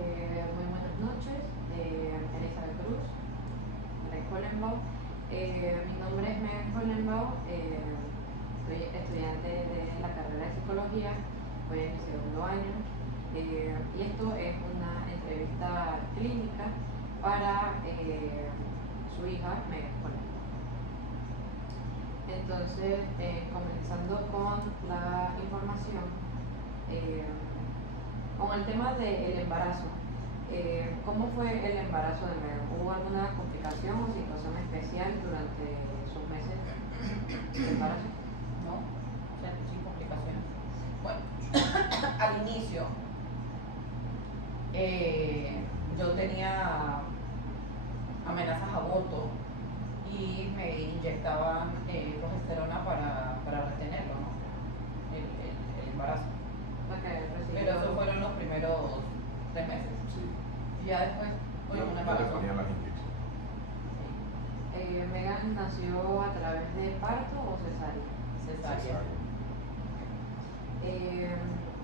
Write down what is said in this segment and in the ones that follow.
Muy buenas noches, Elizabeth Cruz, de Hollenbach. Mi nombre es Megan Hollenbach, soy estudiante de la carrera de psicología, voy en mi segundo año, y esto es una entrevista clínica para su hija Megan Hollenbach. Entonces, comenzando con la información, con el tema del embarazo. ¿Cómo fue el embarazo de Megan? ¿Hubo alguna complicación o situación especial durante sus meses de embarazo? No, o sea, sin complicaciones. Bueno, al inicio yo tenía amenazas a aborto y me inyectaban progesterona para retenerlo, ¿no? El embarazo. Pero eso fueron los primeros 3 meses. Sí. Y ya después, pues, un ¿No te embarazo. ponían las inyecciones? ¿Megan nació a través de parto o cesárea? Cesárea.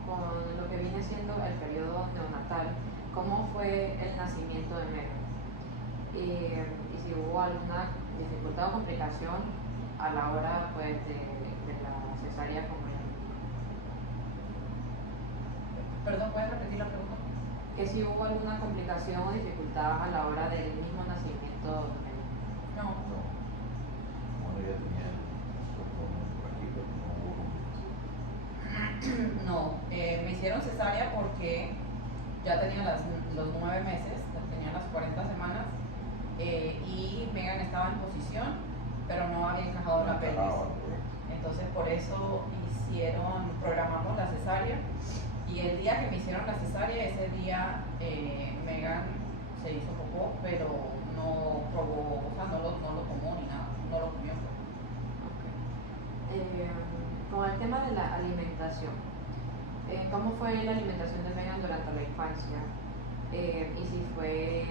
Con lo que viene siendo el periodo neonatal, ¿cómo fue el nacimiento de Megan? Y si hubo alguna dificultad o complicación a la hora, pues, de la cesárea con Megan. Perdón, ¿puedes repetir la pregunta? Que si hubo alguna complicación o dificultad a la hora del mismo nacimiento de Megan. No. Bueno, ya tenía por aquí, pero no hubo complicación. No, me hicieron cesárea porque ya tenía los 9 meses, tenía las 40 semanas y Megan estaba en posición, pero no había encajado la pelvis. Entonces por eso programamos la cesárea, y el día que me hicieron la cesárea, ese día Megan se hizo popó, pero no probó, o sea, no lo tomó ni nada, no lo comió. Con el tema de la alimentación, ¿cómo fue la alimentación de Megan durante la infancia? Y si fue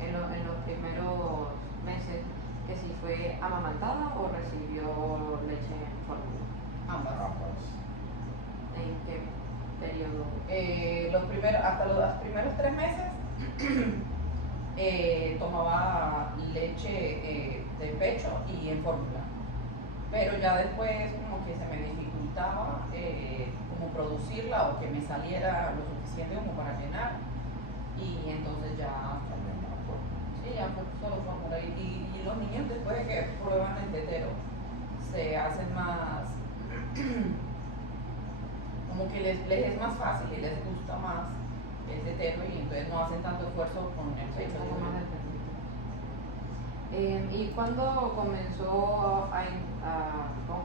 en los primeros meses, que si fue amamantada o recibió leche en fórmula. Ambas. ¿En qué periodo? Hasta los primeros 3 meses tomaba leche de pecho y en fórmula, pero ya después como que se me dificultaba como producirla o que me saliera lo suficiente como para llenar, y entonces ya También la fórmula. sí, ya fue solo fórmula. Y los niños, después de que prueban el tetero, se hacen más como que les es más fácil y les gusta más el tetero, y entonces no hacen tanto esfuerzo con el pecho. Un poco más dependiente. ¿Y cuándo comenzó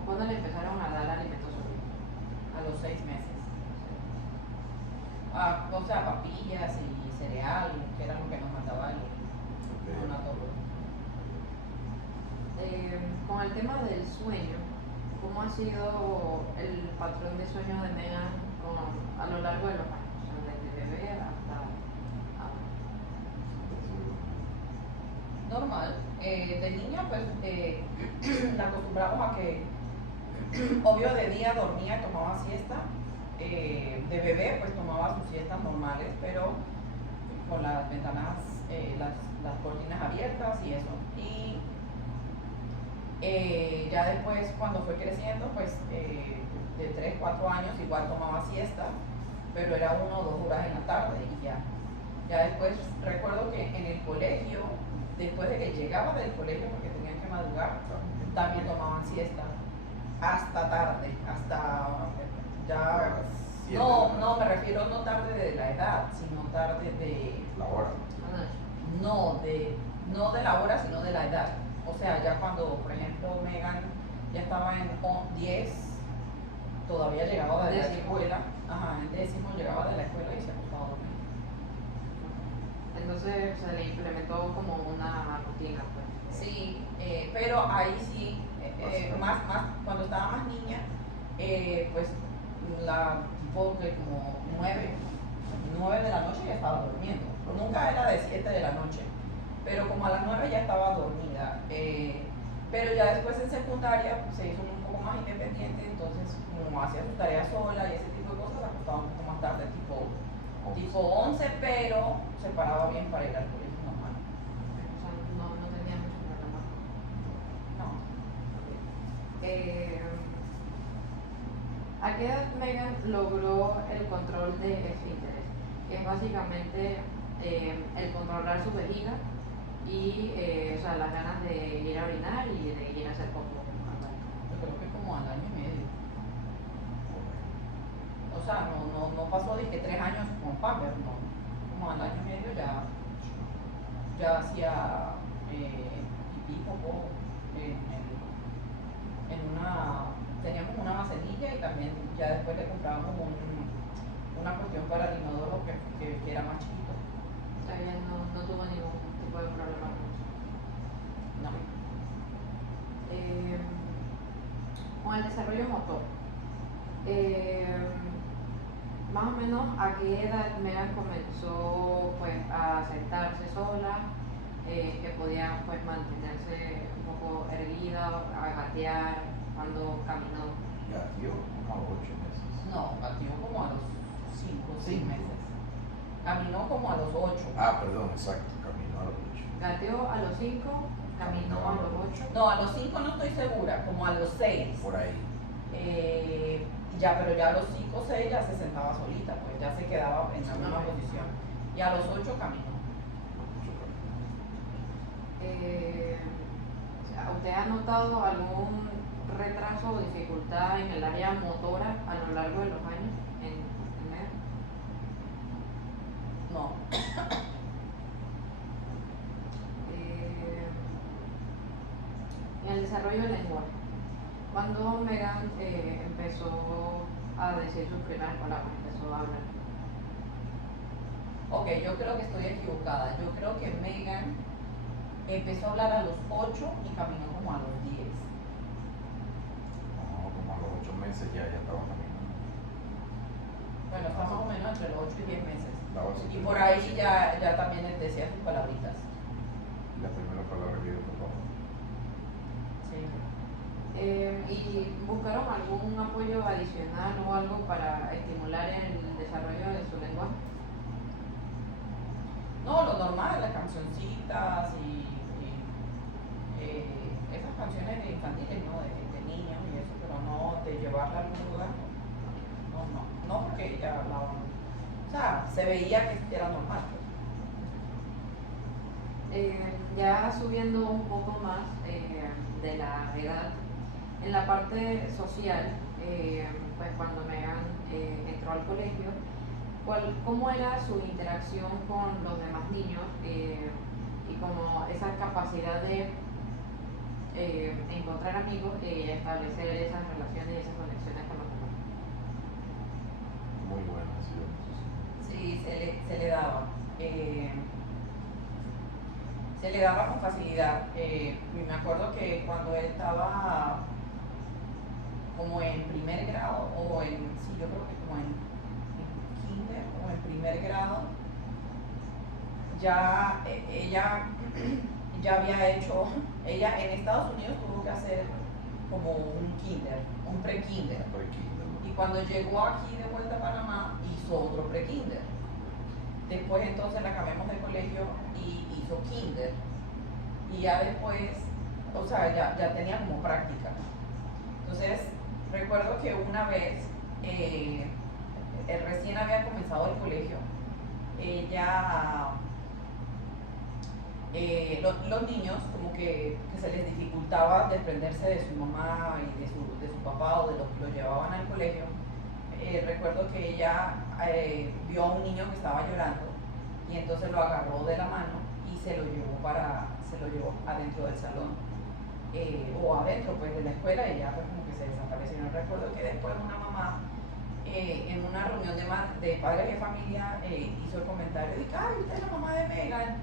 cuándo le empezaron a dar alimentos sólidos? A los 6 meses. O sea, papillas y cereal, que era lo que nos mandaba el neonatólogo. Con el tema del sueño, ¿cómo ha sido el patrón de sueño de Megan a lo largo de los años? O sea, desde bebé hasta ahora. Normal. De niña, pues la acostumbramos a que, obvio, de día dormía y tomaba siesta. De bebé, pues tomaba sus siestas normales, pero con las ventanas, las cortinas abiertas y eso. Y ya después, cuando fue creciendo, pues de 3, 4 años, igual tomaba siesta, pero era 1 o 2 horas en la tarde y ya. Ya después recuerdo que en el colegio, después de que llegaba del colegio, porque tenían que madrugar, también tomaban siesta hasta tarde, hasta ya. No, me refiero no tarde de la edad, sino tarde de la hora. no de la hora, sino de la edad. O sea, ya cuando, por ejemplo, Megan ya estaba en 10, todavía llegaba de la escuela, en 10º llegaba de la escuela y se acostaba a dormir. Entonces se le implementó como una rutina, pues. Sí, pero ahí sí, más cuando estaba más niña, pues la tipo de como 9 de la noche ya estaba durmiendo. Nunca era de 7 de la noche, pero como a las 9 ya estaba dormida. Pero ya después en secundaria pues, se hizo un poco más independiente, entonces como hacía sus tareas sola y ese tipo de cosas, se acostaba un poco más tarde, tipo tipo 11, pero se paraba bien para ir al colegio normal. O sea, no tenía mucho problema. No. ¿A qué edad Megan logró el control de esfínteres? Que es básicamente el controlar su vejiga y o sea, las ganas de ir a orinar y de ir a hacer popó. Yo creo que como al año y medio. O sea, no pasó de que 3 años con Pamper, no. Como al año y medio ya hacía pipí, popó en una. Teníamos una macenilla y también ya después le comprábamos una cuestión para el inodoro que era más chiquito. O sea, ella no tuvo ningún tipo de problema con eso. No. Con el desarrollo motor. Más o menos a qué edad Megan comenzó pues a sentarse sola, que podía pues mantenerse un poco erguida, a gatear cuando caminó. Gateó como a 8 meses. No, gateó como a los 5 o 6 Cinco. meses. Caminó como a los 8. Ah, perdón, exacto, caminó a los 8. Gateó a los 5, caminó a los 8. No, a los 5 no estoy segura, como a los 6. Por ahí. Pero ya a los 5 o 6 ya se sentaba solita, pues ya se quedaba en la misma posición. Y a los 8 caminó. ¿Usted ha notado algún retraso o dificultad en el área motora a lo largo de los años en Megan? No. En el desarrollo del lenguaje. Cuando Megan empezó a decir sus primeras palabras, empezó a hablar. Ok, yo creo que estoy equivocada. Yo creo que Megan empezó a hablar a los 8 y caminó como a los 10. No, como a los 8 meses ya estaba caminando. Bueno, está más o menos entre los 8 y 10 meses. Daba sus Y primeros por ahí pasos. ya también decía sus palabritas. La primera palabra que dijo papá. Sí. ¿Y buscaron algún apoyo adicional o algo para estimular el desarrollo de su lenguaje? No, lo normal, las cancioncitas y esas canciones infantiles, ¿no? De niños y eso, pero no de llevarla a algún lugar. No, porque ella hablaba. O sea, se veía que era normal. Ya subiendo un poco más de la edad, en la parte social, pues cuando Megan entró al colegio, ¿cómo era su interacción con los demás niños y como esa capacidad de encontrar amigos y establecer esas relaciones y esas conexiones con los demás? Muy buena ha sido. Sí, se le daba. Se le daba con facilidad. Me acuerdo que cuando él estaba como en primer grado, yo creo que como en kinder o en primer grado, ya ella ya había hecho, ella en Estados Unidos tuvo que hacer como un kinder, un pre-kinder. Y cuando llegó aquí de vuelta a Panamá, hizo otro pre-kinder. Después entonces la cambiamos de colegio y hizo kinder. Y ya después, o sea, ya tenía como práctica. Entonces, recuerdo que una vez, él recién había comenzado el colegio, ella, los niños como que se les dificultaba desprenderse de su mamá y de su papá o de los que lo llevaban al colegio. Recuerdo que ella vio a un niño que estaba llorando y entonces lo agarró de la mano y se lo llevó adentro del salón o adentro pues de la escuela y ya pues como que se desapareció. No recuerdo que después una mamá en una reunión de padres de familia hizo el comentario de que ay, usted es la mamá de Megan.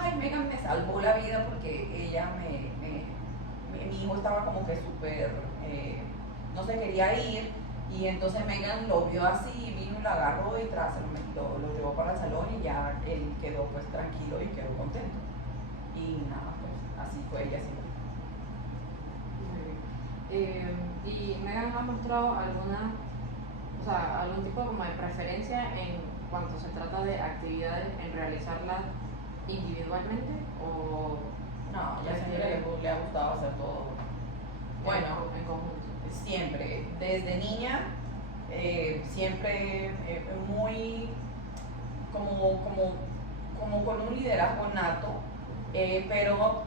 Ay, Megan me salvó la vida porque ella mi hijo estaba como que súper, no se quería ir. Y entonces Megan lo vio así, vino y lo agarró y lo llevó para el salón y ya él quedó pues tranquilo y quedó contento. Y nada, pues así fue ella siempre. ¿Y Megan ha mostrado algún tipo como de preferencia en cuando se trata de actividades, en realizarlas individualmente o No, ella siempre le ha gustado hacer todo. Bueno, en conjunto? siempre, desde niña, siempre muy como con un liderazgo nato, pero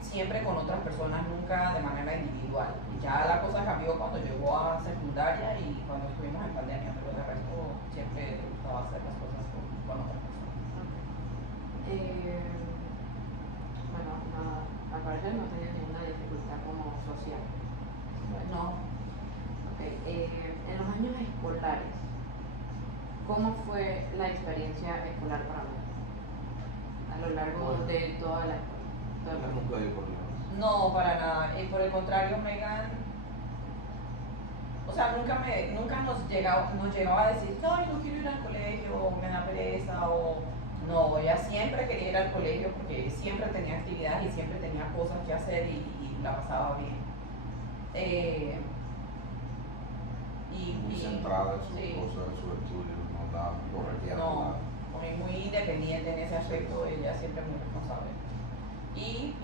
siempre con otras personas, nunca de manera individual. Ya la cosa cambió cuando llegó a secundaria y cuando estuvimos en pandemia, pero de resto siempre le gustaba hacer las cosas con otras personas. Bueno, al parecer no tenía ninguna dificultad como social. No, En los años escolares, ¿cómo fue la experiencia escolar para mí? A lo largo de toda la escuela. Yo nunca dio problemas. no, para nada. Y por el contrario, Megan, o sea, nunca nos llegaba a decir, ay, no quiero ir al colegio, me da pereza, o no, ella siempre quería ir al colegio porque siempre tenía actividades y siempre tenía cosas que hacer y la pasaba bien. Muy centrada en sus sí, cosas, en sus estudios, no andaba correteando no, nada. muy independiente en ese aspecto, ella siempre muy responsable. Y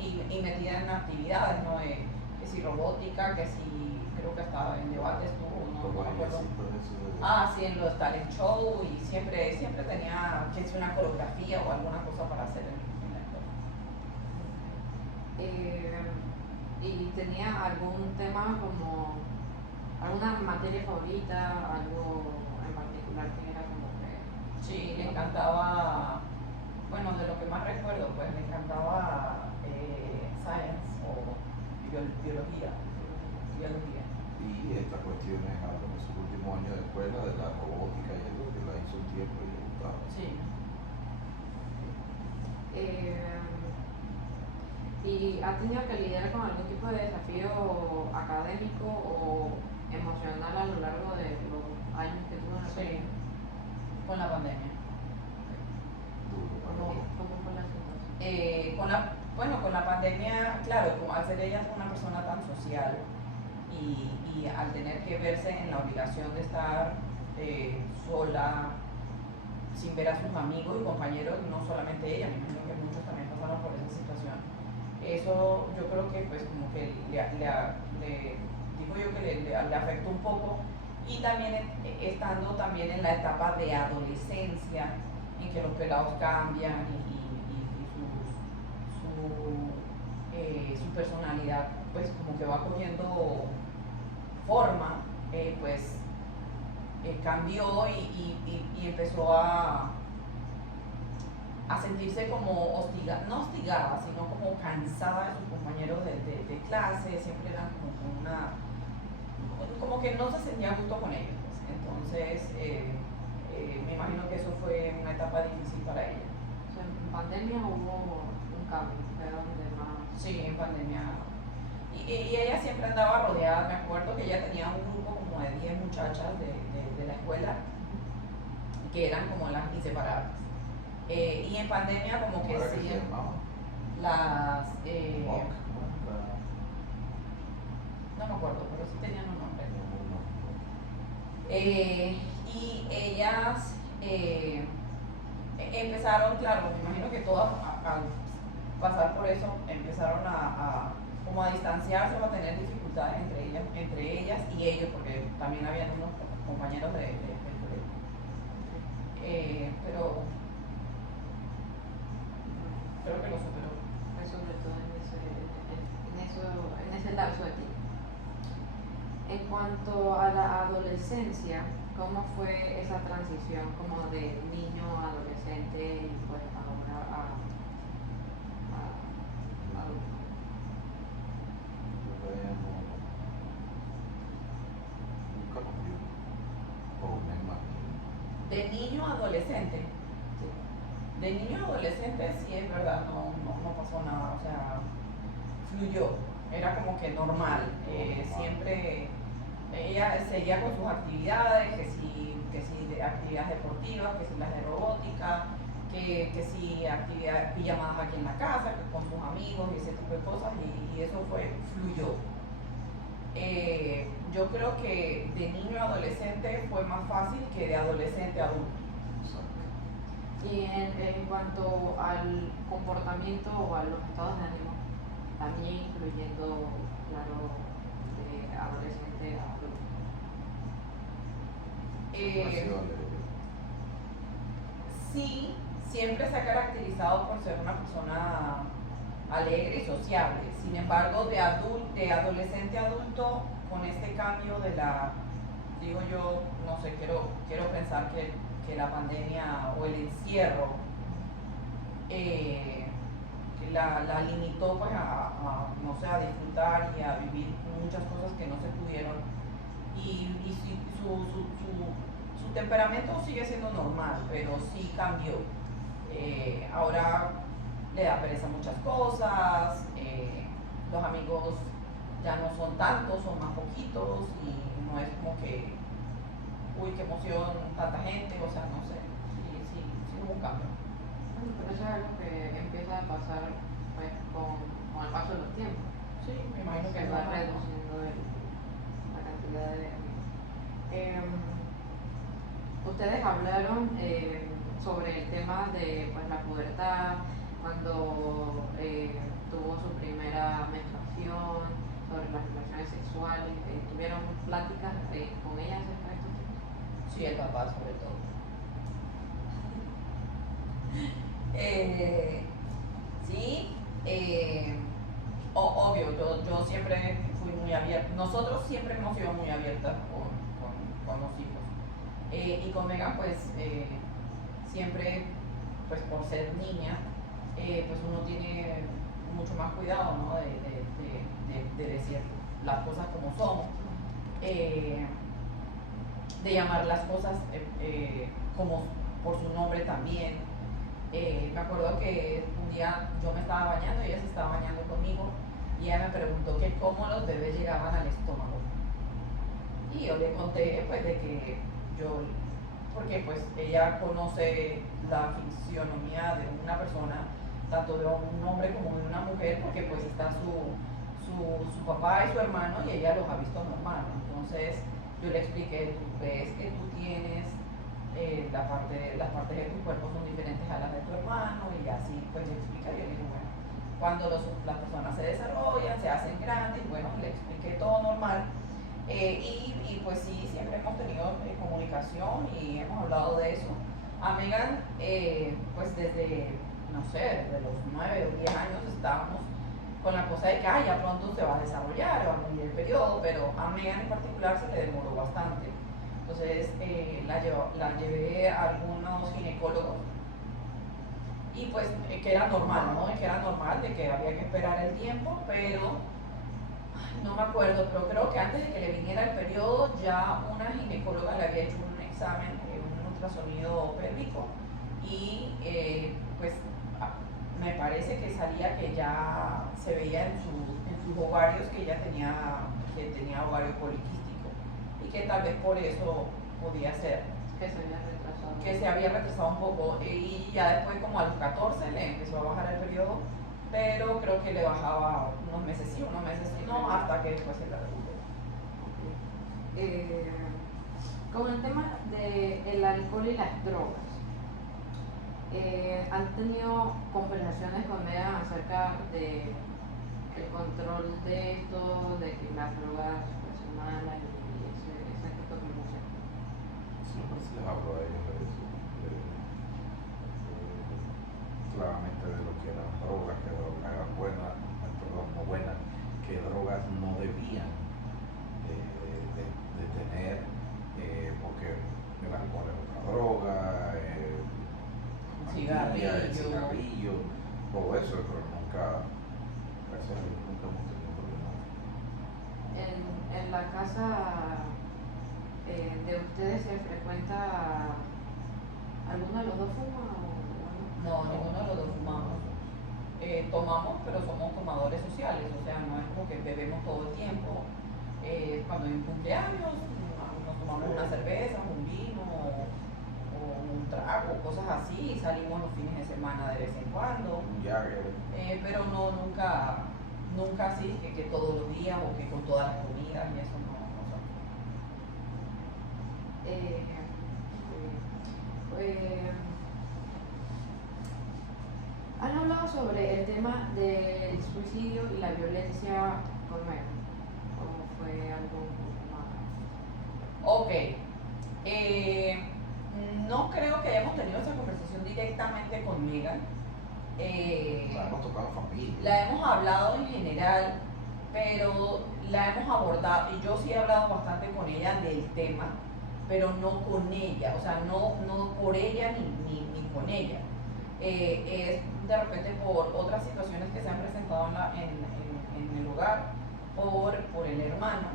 metida en actividades, ¿no? Que si robótica, que si, creo que estaba en debate estuvo, no me acuerdo. Sí, en los talent show y siempre tenía que si una coreografía o alguna cosa para hacer en la escuela. ¿Y tenía algún tema como alguna materia favorita, algo en particular que era como que... Sí, le encantaba, bueno, de lo que más recuerdo, pues le encantaba science o biología. Y estas cuestiones en su último año de escuela, de la robótica y eso, que la hizo un tiempo y le gustaba. Sí. ¿Y ha tenido que lidiar con algún tipo de desafío académico o emocional a lo largo de los años que tuvo en el colegio? Con la pandemia. Duro para ella. ¿Cómo fue la situación? Con la pandemia, claro, como al ser ella una persona tan social y al tener que verse en la obligación de estar sola, sin ver a sus amigos y compañeros, no solamente ella, me imagino que muchos también pasaron por esa situación. Eso yo creo que pues como que le afectó un poco, y también estando también en la etapa de adolescencia en que los pelados cambian y su personalidad pues como que va cogiendo forma, pues cambió y empezó a sentirse como no hostigada, sino como cansada de sus compañeros de clase, siempre eran como que no se sentía justo con ellos, pues. Entonces me imagino que eso fue una etapa difícil para ella. O sea, en pandemia hubo un cambio, fue donde más... Sí, en pandemia. Y ella siempre andaba rodeada, me acuerdo que ella tenía un grupo como de 10 muchachas de la escuela que eran como las inseparables. Y en pandemia como que sí. Las... no me acuerdo, pero sí tenían un nombre. Y ellas empezaron, claro, me imagino que todas al pasar por eso empezaron como a distanciarse o a tener dificultades entre ellas y ellos, porque también habían unos compañeros del colegio. Pero creo que lo superó. Sobre todo en ese lapso de tiempo. En cuanto a la adolescencia, ¿cómo fue esa transición como de niño a adolescente y pues ahora a adulto? Nunca nos vio, o me imagino. De niño a adolescente. Sí. De niño a adolescente sí es verdad, no pasó nada, o sea, fluyó, era como que normal. Siempre ella seguía con sus actividades, que si de actividades deportivas, que si las de robótica, que si actividades, pijamadas aquí en la casa, que con sus amigos y ese tipo de cosas, y eso fluyó. Yo creo que de niño a adolescente fue más fácil que de adolescente a adulto. Y en cuanto al comportamiento o a los estados de ánimo, también incluyendo, claro, de adolescente a adulto. Siempre ha sido alegre. Sí, siempre se ha caracterizado por ser una persona alegre y sociable. Sin embargo, de adolescente a adulto, con este cambio de la, digo yo, no sé, quiero pensar que la pandemia o el encierro que la limitó pues no sé, a disfrutar y a vivir muchas cosas que no se pudieron. Y sí, su temperamento sigue siendo normal, pero sí cambió. Ahora le da pereza muchas cosas, los amigos ya no son tantos, son más poquitos y no es como que, uy, qué emoción, tanta gente, o sea, no sé, sí hubo un cambio. Bueno, pero eso es algo que empieza a pasar pues, con el paso de los tiempos. Sí, me imagino que Se es va normal. reduciendo la cantidad de amigos. Ustedes hablaron sobre el tema de pues, la pubertad, cuando tuvo su primera menstruación, sobre las relaciones sexuales. ¿Tuvieron pláticas con ella acerca de estos temas? Sí, el papá sobre todo. Sí, obvio, yo siempre fui muy abierta. Nosotros siempre hemos sido muy abiertas con los hijos. Y con Megan, pues, siempre, pues por ser niña, pues uno tiene mucho más cuidado, ¿no? De decir las cosas como son, de llamar las cosas como por su nombre también. Me acuerdo que un día yo me estaba bañando y ella se estaba bañando conmigo y ella me preguntó que cómo los bebés llegaban al estómago. Y yo le conté pues de que yo, porque pues ella conoce la fisionomía de una persona, tanto de un hombre como de una mujer, porque pues está su papá y su hermano y ella los ha visto normal. Entonces yo le expliqué, tú ves que tú tienes las partes de tu cuerpo son diferentes a las de tu hermano y así pues le explica. Yo le digo, bueno, cuando las personas se desarrollan, se hacen grandes, bueno, le expliqué todo normal. Y pues sí, siempre hemos tenido comunicación y hemos hablado de eso. A Megan, pues desde, no sé, desde los 9 o 10 años estábamos con la cosa de que ya pronto se va a desarrollar, va a venir el periodo, pero a Megan en particular se le demoró bastante. Entonces la llevé a algunos ginecólogos y pues que era normal, ¿no? Que era normal, de que había que esperar el tiempo, pero no me acuerdo, pero creo que antes de que le viniera el periodo ya una ginecóloga le había hecho un examen, un ultrasonido pélvico y pues me parece que salía que ya se veía en sus ovarios que ella tenía ovario poliquístico y que tal vez por eso podía ser que se había retrasado un poco y ya después como a los 14 le empezó a bajar el periodo, pero creo que le bajaba unos meses sí, unos meses no, hasta que después se la recuperó. Con el tema del alcohol y las drogas, ¿han tenido conversaciones con ella acerca de el control de esto, de que las drogas pues, son malas y ese aspecto que me gusta? Siempre se les habló a ellos de eso, claramente de lo que eran drogas, que drogas eran buenas, perdón, no buenas, que drogas no debían de tener, porque el alcohol es otra droga, el cigarrillo, todo eso, pero nunca, gracias a Dios, nunca hemos tenido problemas. En la casa de ustedes se frecuenta alguno de los dos fuma o No, ninguno de los dos fumamos. Tomamos, pero somos tomadores sociales, o sea, no es como que bebemos todo el tiempo. Cuando hay un cumpleaños, nos tomamos una cerveza, un vino o un trago, cosas así, y salimos los fines de semana de vez en cuando. Un Jagger. Pero no, nunca así, que todos los días o que con todas las comidas y eso no son. ¿Han hablado sobre el tema del suicidio y la violencia con Megan? ¿O fue algo un poco más? Ok. No creo que hayamos tenido esa conversación directamente con Megan. La hemos tocado en familia. La hemos hablado en general, pero la hemos abordado, y yo sí he hablado bastante con ella del tema, pero no con ella, o sea, no por ella ni con ella. Es de repente por otras situaciones que se han presentado en el hogar, por el hermano,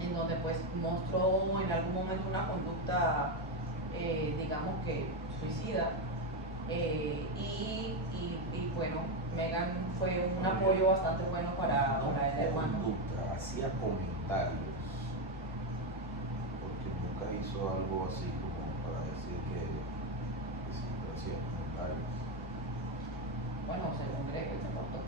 en donde pues mostró en algún momento una conducta, digamos que suicida, y bueno, Megan fue un apoyo bastante bueno para el hermano. Conducta, hacía comentarios, porque nunca hizo algo así como para decir que siempre hacía comentarios. Bueno, según cree que se portó.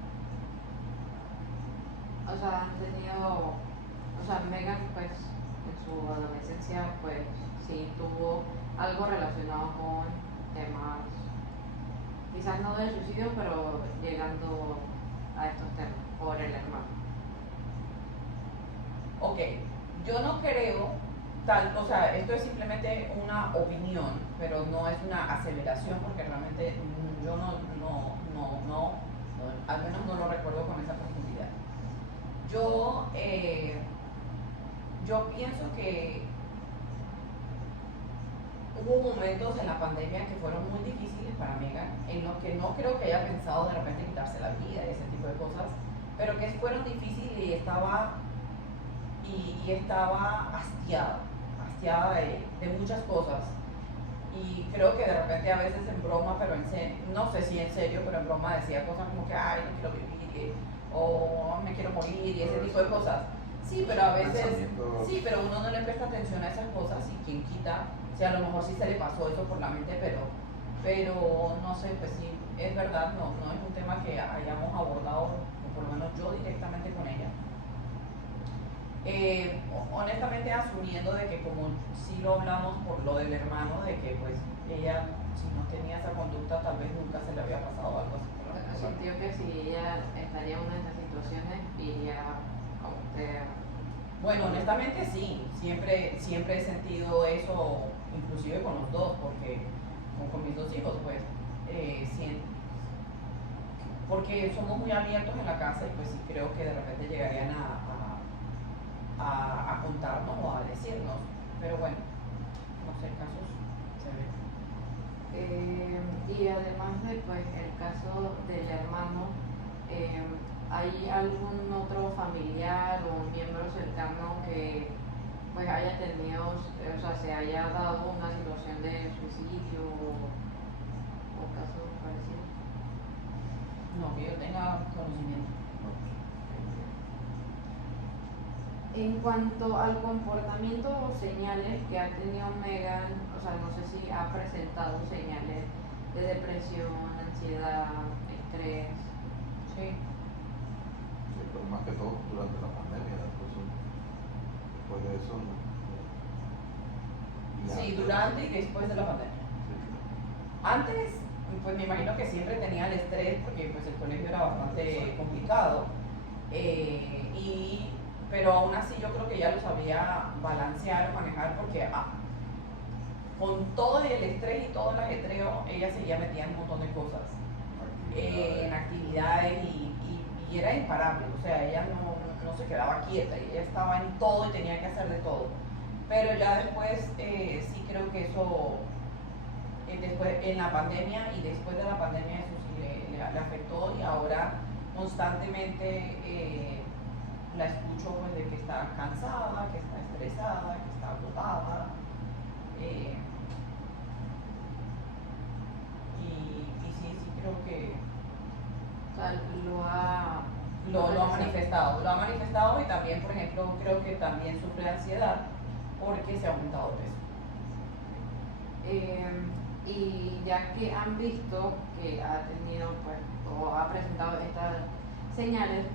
O sea, han tenido, o sea, Megan pues en su adolescencia pues sí tuvo algo relacionado con temas, quizás no del suicidio, pero llegando a estos temas por el hermano. Ok, yo no creo tal, o sea, esto es simplemente una opinión, pero no es una aseveración porque realmente yo al menos no lo recuerdo con esa profundidad. Yo pienso que hubo momentos en la pandemia que fueron muy difíciles para Megan, en los que no creo que haya pensado de repente quitarse la vida y ese tipo de cosas, pero que fueron difíciles y estaba hastiada de muchas cosas. Y creo que de repente a veces en broma, pero no sé si en serio, pero en broma decía cosas como que, ay, no quiero vivir, o me quiero morir, y ese tipo de cosas. Sí, pero a veces, sí, pero uno no le presta atención a esas cosas y quien quita, o sea, a lo mejor sí se le pasó eso por la mente, pero no sé, pues sí, es verdad, no es un tema que hayamos abordado, o por lo menos yo directamente con ella. Honestamente asumiendo de que como sí lo hablamos por lo del hermano, de que pues ella si no tenía esa conducta tal vez nunca se le había pasado algo así. Sintió que si ella estaría en una de esas situaciones, iría con usted. Bueno, honestamente sí, siempre he sentido eso, inclusive con los dos, porque con mis dos hijos pues porque somos muy abiertos en la casa y pues sí creo que de repente llegarían a contarnos o a decirnos, pero bueno, no sé, casos se ven. Y además de pues el caso del hermano, ¿hay algún otro familiar o miembro cercano que pues haya tenido, o sea, se haya dado una situación de suicidio o casos parecidos? No, que yo tenga conocimiento. En cuanto al comportamiento o señales que ha tenido Megan, o sea, no sé si ha presentado señales de depresión, ansiedad, estrés. Sí. Sí, pero más que todo durante la pandemia, después de eso. Sí, durante y después de la pandemia. Sí. Antes, pues me imagino que siempre tenía el estrés porque pues el colegio era bastante complicado. Pero aún así yo creo que ya lo sabía balancear, manejar, porque con todo el estrés y todo el ajetreo, ella seguía metida en un montón de cosas, en actividades y era imparable, o sea, ella no se quedaba quieta, ella estaba en todo y tenía que hacer de todo. Pero ya después sí creo que eso, después, en la pandemia y después de la pandemia, eso sí le afectó y ahora constantemente la escucho pues de que está cansada, que está estresada, que está agotada. Y sí creo que O sea, lo ha manifestado y también, por ejemplo, creo que también sufre de ansiedad porque se ha aumentado de peso. Y ya que han visto que ha tenido pues o ha presentado estas señales,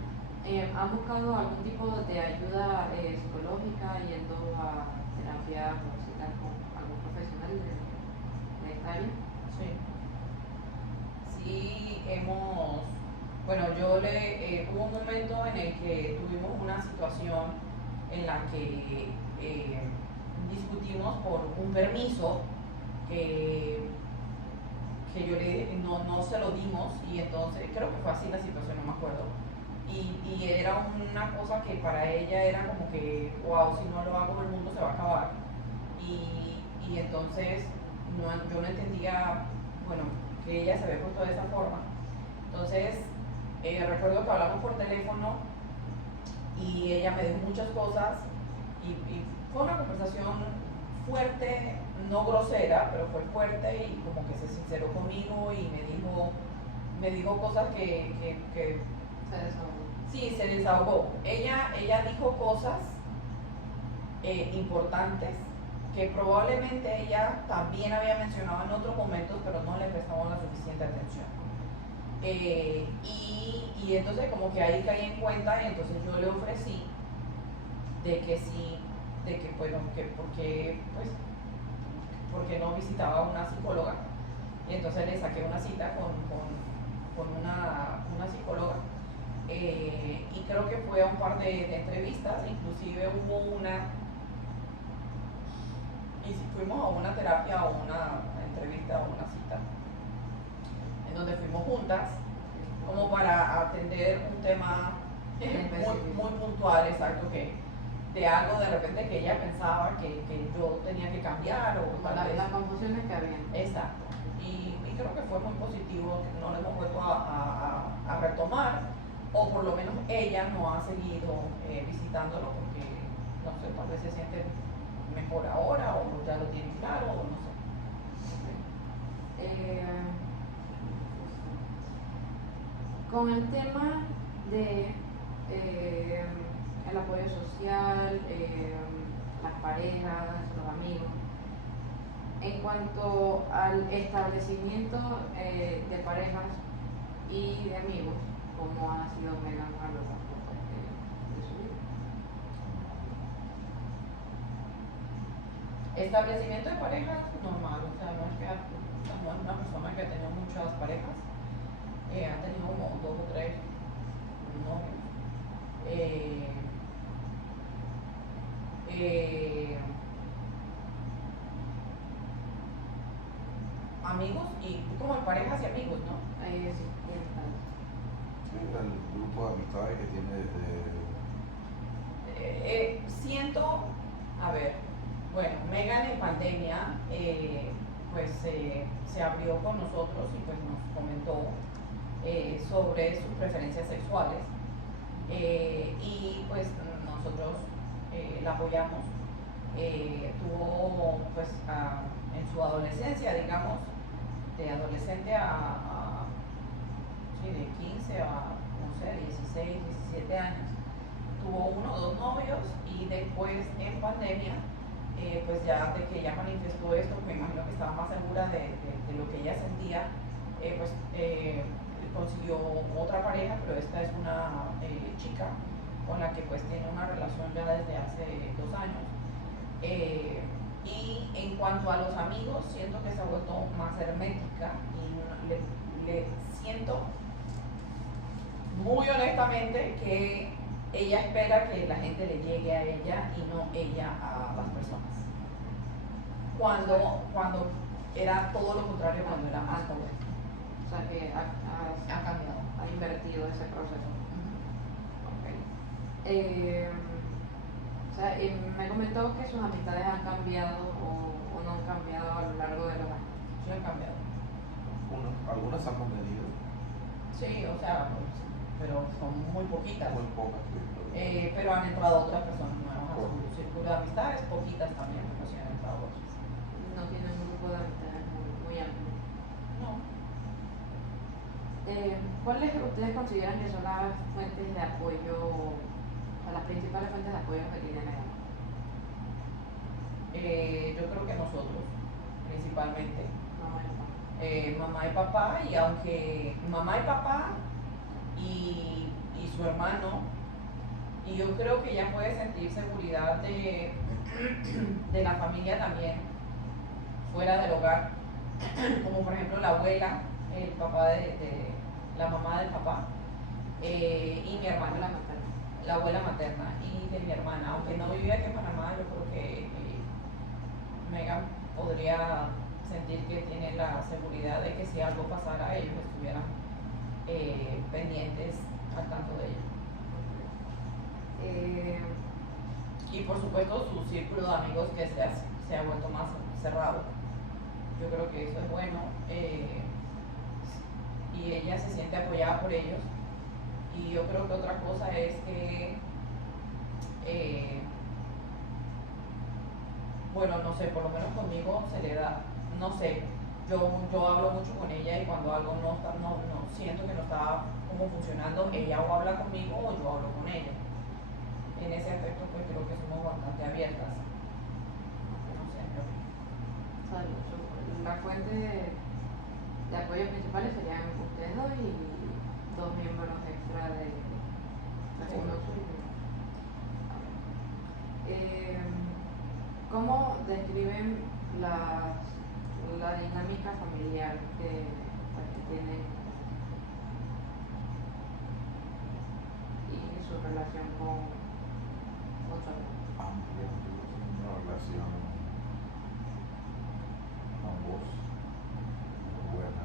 ¿han buscado algún tipo de ayuda psicológica yendo a terapia o citas con algún profesional de esta área? Sí. Sí, bueno, hubo un momento en el que tuvimos una situación en la que discutimos por un permiso que yo le dije, no se lo dimos, y entonces creo que fue así la situación, no me acuerdo. Y era una cosa que para ella era como que, wow, si no lo hago el mundo se va a acabar. Y entonces yo no entendía, bueno, que ella se había puesto de esa forma. Entonces recuerdo que hablamos por teléfono y ella me dijo muchas cosas y fue una conversación fuerte, no grosera, pero fue fuerte, y como que se sinceró conmigo y me dijo cosas que Se desahogó. sí, se desahogó. Ella dijo cosas importantes que probablemente ella también había mencionado en otros momentos, pero no le prestamos la suficiente atención. Y entonces como que ahí caí en cuenta, y entonces yo le ofrecí de que sí, de que bueno, que porque no visitaba a una psicóloga, y entonces le saqué una cita con una psicóloga, y creo que fue a un par de entrevistas, inclusive hubo una, y si fuimos a una terapia o una entrevista o una cita, en donde fuimos juntas, como para atender un tema muy puntual, exacto, que de algo de repente que ella pensaba que yo tenía que cambiar, o tal vez las confusiones que había. exacto. Y creo que fue muy positivo, que no lo hemos vuelto a retomar, o por lo menos ella no ha seguido visitándolo, porque no sé, tal vez se siente mejor ahora, o ya lo tiene claro, o no sé. Con el tema de el apoyo social, las parejas, los amigos, en cuanto al establecimiento de parejas y de amigos, ¿cómo ha sido Megan a lo largo de su vida? Establecimiento de parejas normal, o sea, no es una persona que ha tenido muchas parejas, ha tenido como 2 o 3 novios. Amigos, y como en parejas y amigos, ¿no? Sí, Sí, el grupo de amistades que tiene desde... Siento, a ver, bueno, Megan en pandemia pues se abrió con nosotros y pues nos comentó sobre sus preferencias sexuales, y pues nosotros la apoyamos. Tuvo pues en su adolescencia, digamos, de adolescente sí, de 15 a, no sé, 16, 17 años, tuvo 1 o 2 novios, y después en pandemia, pues ya de que ella manifestó esto, me imagino que estaba más segura de lo que ella sentía, pues consiguió otra pareja, pero esta es una chica con la que pues tiene una relación ya desde hace 2 años. Y en cuanto a los amigos, siento que se ha vuelto más hermética, y le siento muy honestamente que ella espera que la gente le llegue a ella y no ella a las personas. Cuando era todo lo contrario cuando era más joven. O sea que Ha cambiado. ha invertido ese proceso. O sea, me comentó que sus amistades han cambiado o no han cambiado a lo largo de los años. Sí, han cambiado. Algunas han mantenido, Sí, o sea, pues, pero son muy poquitas. muy pocas, sí, Pero han entrado otras personas nuevas a su círculo de amistades, poquitas también, pero sí han entrado otras. No tiene un grupo de amistades muy amplio. No. ¿Cuáles ustedes consideran que son las fuentes de apoyo, o las principales fuentes de apoyo que tiene Megan? Yo creo que nosotros, principalmente. No, Mamá y papá, y aunque mamá y papá y su hermano, y yo creo que ella puede sentir seguridad de la familia también, fuera del hogar, como por ejemplo la abuela, el papá la mamá del papá, y mi hermana, Abuela materna. la abuela materna, y de mi hermana, aunque no vivía aquí en Panamá, yo creo que Megan podría sentir que tiene la seguridad de que si algo pasara, ellos estuvieran pendientes al tanto de ella. Y por supuesto su círculo de amigos que se ha vuelto más cerrado. Yo creo que eso es bueno, y ella se siente apoyada por ellos. Y yo creo que otra cosa es que, bueno, no sé, por lo menos conmigo se le da, no sé, yo hablo mucho con ella y cuando algo no siento que no está como funcionando, ella o habla conmigo o yo hablo con ella. En ese aspecto pues creo que somos bastante abiertas. No sé, O sea, la fuente de apoyo principales serían ustedes dos y dos miembros extra de uno suyo. ¿Cómo describen la dinámica familiar que tienen y su relación con su hermano? Amplia, una relación ambos muy buena,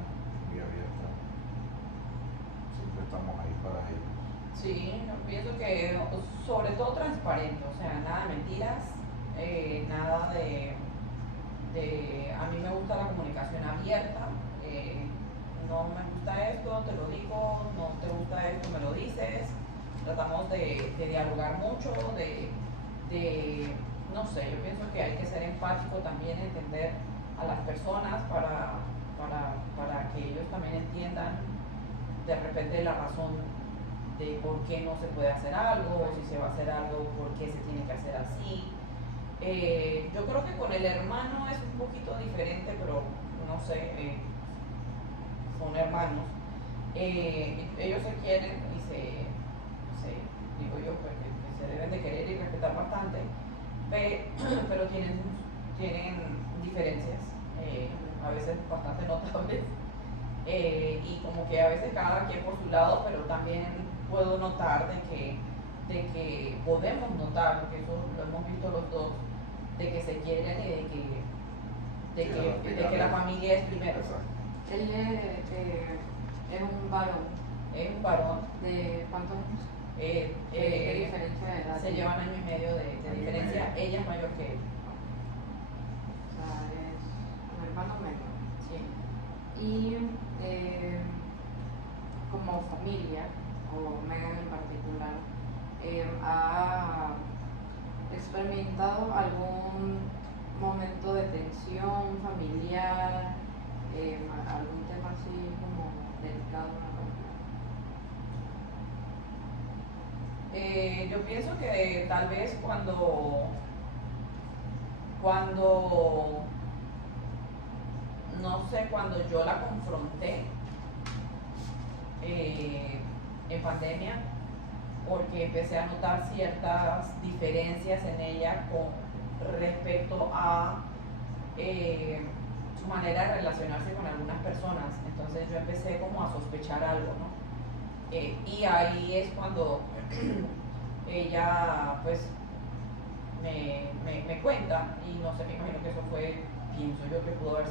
muy abierta. Siempre estamos ahí para ellos. sí, yo pienso que sobre todo transparente, o sea, nada de mentiras, nada de a mí me gusta la comunicación abierta, no me gusta esto, te lo digo, no te gusta esto, me lo dices, tratamos de dialogar mucho, no sé, yo pienso que hay que ser empático también, entender a las personas para que ellos también entiendan de repente la razón de por qué no se puede hacer algo, o si se va a hacer algo, por qué se tiene que hacer así. Yo creo que con el hermano es un poquito diferente, pero no sé, son hermanos. Ellos se quieren y digo yo, pues, que se deben de querer y respetar bastante, pero tienen diferencias, a veces bastante notables. Y como que a veces cada quien por su lado, pero también puedo notar de que podemos notar, porque eso lo hemos visto los dos, de que se quieren y de que la familia es primero. Exacto. Él es un varón. Es un varón, ¿De cuántos años? ¿qué ¿Qué diferencia de edad? se llevan año y medio de Año y diferencia, medio. ella es mayor que él. O sea, es un hermano menor. Sí. Y como familia, o Megan en particular, ¿ha experimentado algún momento de tensión familiar, algún tema así como delicado? Yo pienso que tal vez cuando no sé, cuando yo la confronté en pandemia, porque empecé a notar ciertas diferencias en ella con respecto a su manera de relacionarse con algunas personas. Entonces yo empecé como a sospechar algo, ¿no? Y ahí es cuando ella pues me cuenta, y no sé, me imagino que eso fue, pienso yo que pudo haber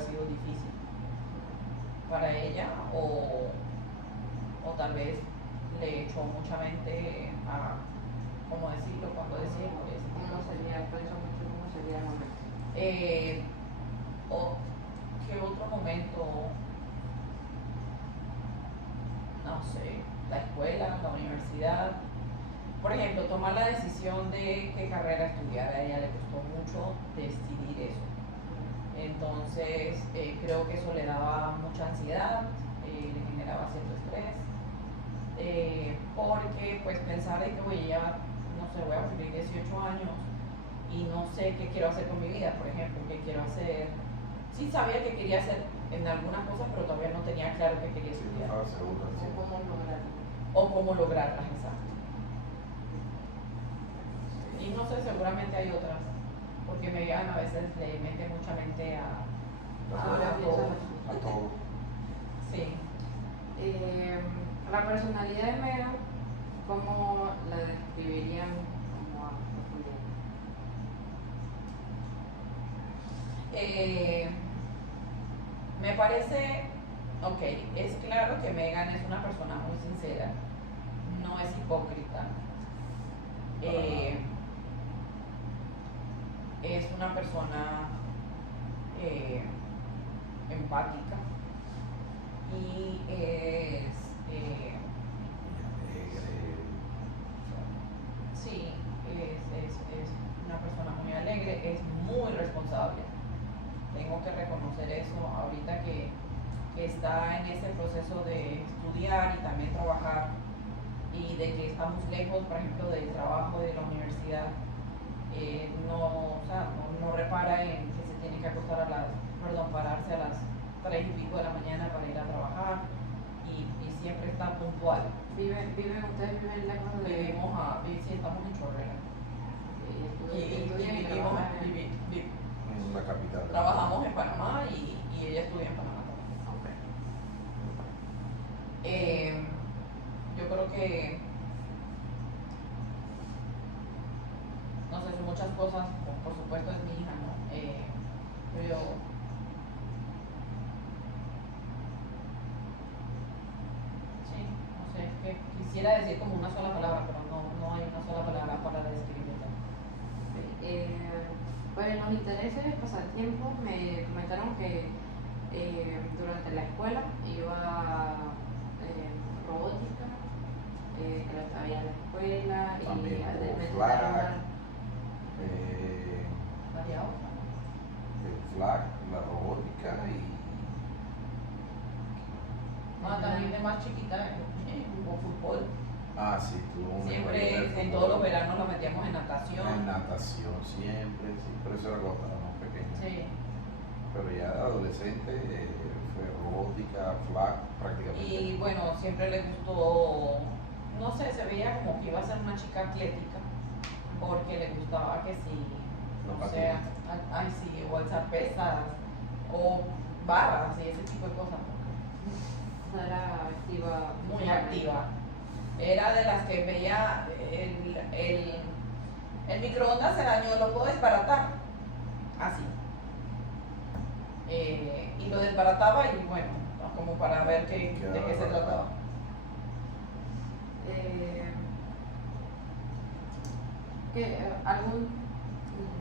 sido difícil para ella, o tal vez le echó mucha mente a cómo decirlo, cuándo decirlo, y ese tipo ¿Cómo de cosas. sería, pienso mucho cómo sería el momento? O qué otro momento, no sé, la escuela, la universidad. Por ejemplo, tomar la decisión de qué carrera estudiar, a ella le costó mucho decidir eso. Entonces, creo que eso le daba mucha ansiedad, le generaba cierto estrés, porque pues pensar de que oye, ya, no sé, voy a cumplir 18 años y no sé qué quiero hacer con mi vida, por ejemplo, qué quiero hacer. Sí sabía que quería hacer en algunas cosas, pero todavía no tenía claro qué quería Sí, estudiar. estaba segura, sí. ¿O cómo lograrlo? O cómo lograrlas, exacto. Y no sé, seguramente hay otras, porque Megan a veces le mete mucha mente a Sobrepensar. todo. A todo. Sí. La personalidad de Megan, ¿cómo la describirían como a profundidad? Me parece, ok, es claro que Megan es una persona muy sincera, no es hipócrita, es una persona empática y es, sí, es una persona muy alegre, es muy responsable. Tengo que reconocer eso ahorita que está en ese proceso de estudiar y también trabajar y de que estamos lejos, por ejemplo, del trabajo de la universidad. No repara en que se tiene que acostar pararse a las 3 y pico de la mañana para ir a trabajar y siempre está puntual. ¿Ustedes viven lejos de...? Sí, estamos en Chorrera. En la capital. Trabajamos en Panamá y ella estudia en Panamá. Yo creo que, no sé, son muchas cosas, por supuesto es mi hija, ¿no? Pero sí, no sé, es que quisiera decir como una sola palabra, pero no hay una sola palabra para describirla. Pues en los intereses, pasatiempos, me comentaron que durante la escuela iba robótica, que lo estaba en la escuela También y me flag, enseñaron el flag, la robótica y También de más chiquita jugó fútbol. sí, tuvo un Siempre, en todos los veranos lo metíamos en natación. En natación siempre, sí, pero eso era cuando estaba más pequeña. Sí. Pero ya de adolescente fue robótica, flag prácticamente. Y bueno, siempre le gustó, no sé, se veía como que iba a ser una chica atlética, porque le gustaba que sí, o sea, sí, o alzar pesas, o barras y ese tipo de cosas. Era activa. Muy activa. Era de las que veía el microondas se dañó, lo puedo desbaratar. Así. Y lo desbarataba y bueno, como para ver de qué se trataba.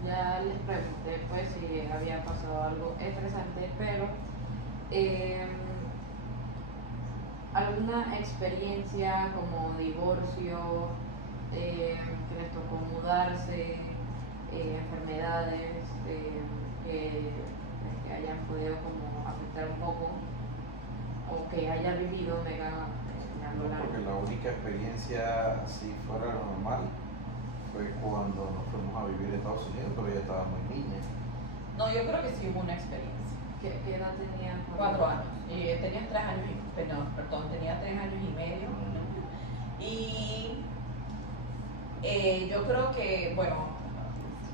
Ya les pregunté pues si había pasado algo estresante, pero alguna experiencia como divorcio, que les tocó mudarse, enfermedades que hayan podido como afectar un poco o que haya vivido Megan. No, porque la única experiencia, si fuera normal, fue cuando nos fuimos a vivir a Estados Unidos, pero ella estaba muy niña. No, yo creo que sí hubo una experiencia. ¿Qué edad tenía? 4 años. Tenía 3 años tenía 3 años y medio. Y yo creo que, bueno,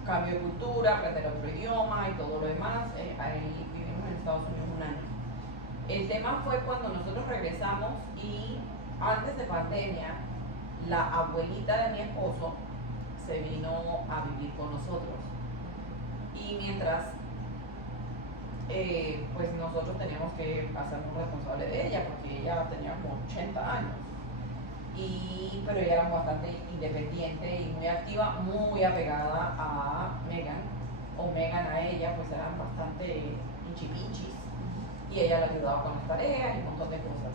cambio de cultura, aprender otro idioma y todo lo demás. Ahí vivimos en Estados Unidos un año. El tema fue cuando nosotros regresamos y antes de pandemia, la abuelita de mi esposo se vino a vivir con nosotros. Y mientras, pues nosotros teníamos que hacernos responsables de ella porque ella tenía como 80 años. Pero ella era bastante independiente y muy activa, muy apegada a Megan, o Megan a ella, pues eran bastante pinchipinchis. Y ella le ayudaba con las tareas y un montón de cosas.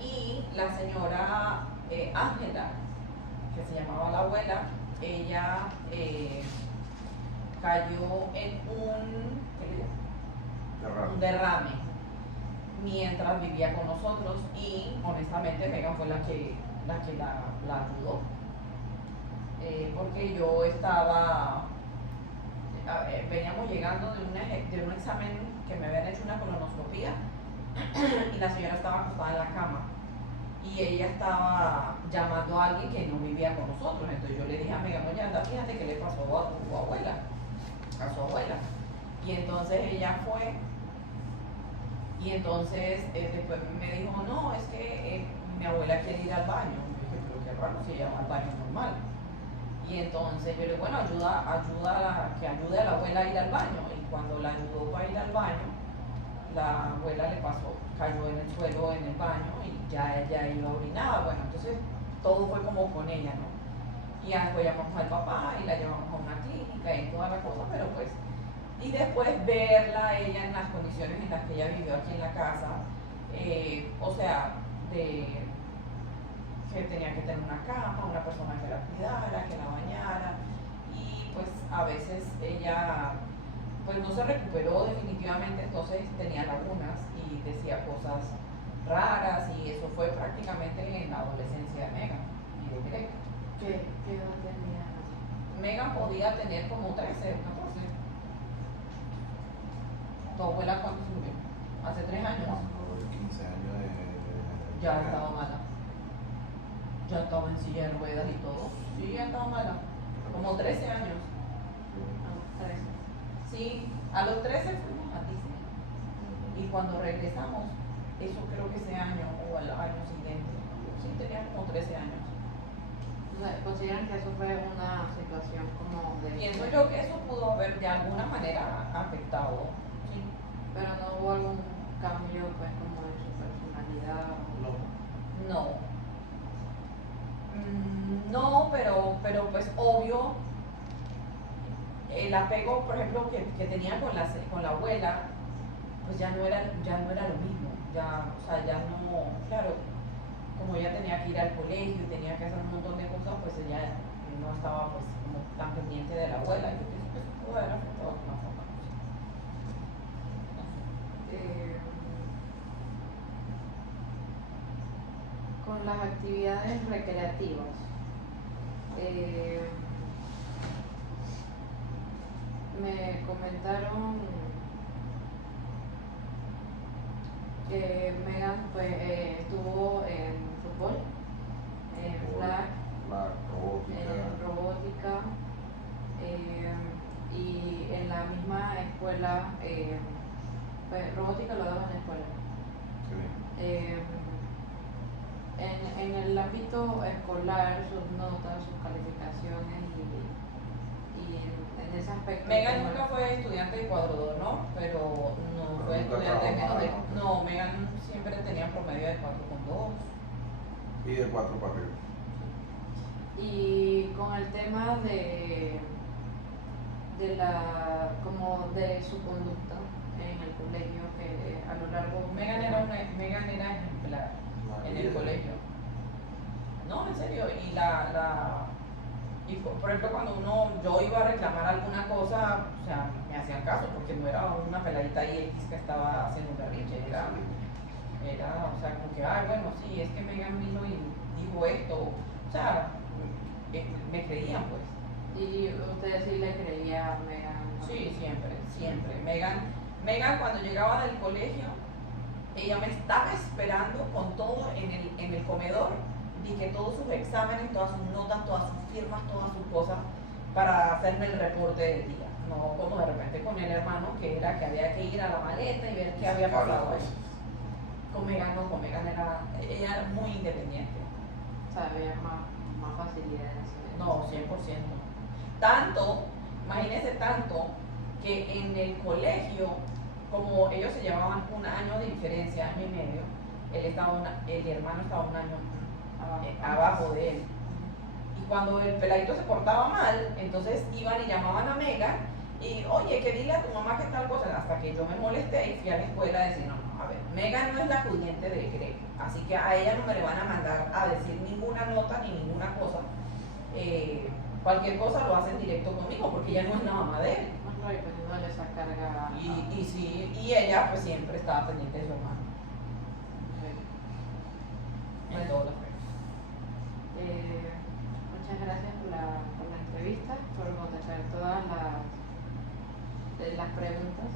Y la señora Ángela, que se llamaba la abuela, ella cayó en un derrame mientras vivía con nosotros y honestamente Megan fue la que la ayudó, porque yo veníamos llegando de un examen que me habían hecho una colonoscopia y la señora estaba acostada en la cama y ella estaba llamando a alguien que no vivía con nosotros. Entonces yo le dije a Megan, oye, anda, fíjate qué le pasó a su abuela. Y entonces ella fue Y entonces después me dijo, no, es que mi abuela quiere ir al baño. Y yo dije, pero qué raro, si ella va al baño normal. Y entonces yo le dije, bueno, que ayude a la abuela a ir al baño. Y cuando la ayudó para ir al baño, la abuela le pasó, cayó en el suelo en el baño y ya ella iba orinada. Bueno, entonces todo fue como con ella, ¿no? Y después llamamos al papá y la llevamos a una clínica y toda la cosa, pero pues, y después verla ella en las condiciones en las que ella vivió aquí en la casa, o sea, de que tenía que tener una cama, una persona que la cuidara, que la bañara, y pues a veces ella pues no se recuperó definitivamente, entonces tenía lagunas y decía cosas raras, y eso fue prácticamente en la adolescencia de Megan y de Greg. ¿Qué edad tenía? Megan podía tener como 13 o 14. ¿Tu abuela cuándo se murió? Hace 3 años. 15 años de... Ya estaba mala. Ya estaba en silla de ruedas y todo. Sí, ya estaba mala. Como 13 años. No, 13. Sí, a los 13 fuimos a Disney. Y cuando regresamos, eso creo que ese año o al año siguiente, sí, tenía como 13 años. O sea, ¿consideran que eso fue una situación como de... Pienso yo que eso pudo haber de alguna manera afectado. Sí. Pero no hubo algún cambio pues como en su personalidad? No. No. No, pero pues obvio, el apego, por ejemplo, que tenía con la abuela, pues ya no era lo mismo. Ya, o sea, ya no, claro, como ella tenía que ir al colegio y tenía que hacer un montón de cosas, pues ella no estaba pues como tan pendiente de la abuela. Yo pienso que eso pudo haber afectado de alguna forma. Eh, con las actividades recreativas, me comentaron que Megan pues, estuvo en fútbol, en flag, en robótica, y en la misma escuela, pues robótica lo daban en la escuela. Sí. En el ámbito escolar, sus notas, sus calificaciones y en ese aspecto. Megan nunca fue estudiante de cuadro de honor, pero no fue estudiante de menos de... No, Megan siempre tenía promedio de 4,2. Y de 4 para arriba. Y con el tema de la como de su conducta en el colegio, que a lo largo Megan era ejemplar en el colegio. No, en serio, y por ejemplo cuando yo iba a reclamar alguna cosa, o sea, me hacían caso, porque no era una peladita ahí X que estaba haciendo un berrinche, era, o sea, como que, bueno, sí, es que Megan vino y dijo esto, o sea, me creían pues. Y usted sí le creía a Megan. Sí, siempre. Megan cuando llegaba del colegio, ella me estaba esperando con todo en el comedor, y que todos sus exámenes, todas sus notas, todas sus firmas, todas sus cosas, para hacerme el reporte del día. No como de repente con el hermano, que era que había que ir a la maleta y ver qué había pasado ahí. Con Megan no, ella era muy independiente. O sea, había más facilidad en eso. No, 100%. Tanto, imagínense tanto, que en el colegio, como ellos se llevaban un año de diferencia, año y medio, el hermano estaba un año abajo de él. Y cuando el peladito se portaba mal, entonces iban y llamaban a Megan y, oye, que dile a tu mamá que tal cosa, hasta que yo me molesté y fui a la escuela a decir, no, a ver, Megan no es la acudiente de Greg, así que a ella no me le van a mandar a decir ninguna nota ni ninguna cosa. Cualquier cosa lo hacen directo conmigo, porque ella no es la mamá de él. No, y pues no les carga. Y ella pues siempre estaba pendiente de su hermano. En todos los aspectos. Muchas gracias por la entrevista, por contestar todas las preguntas.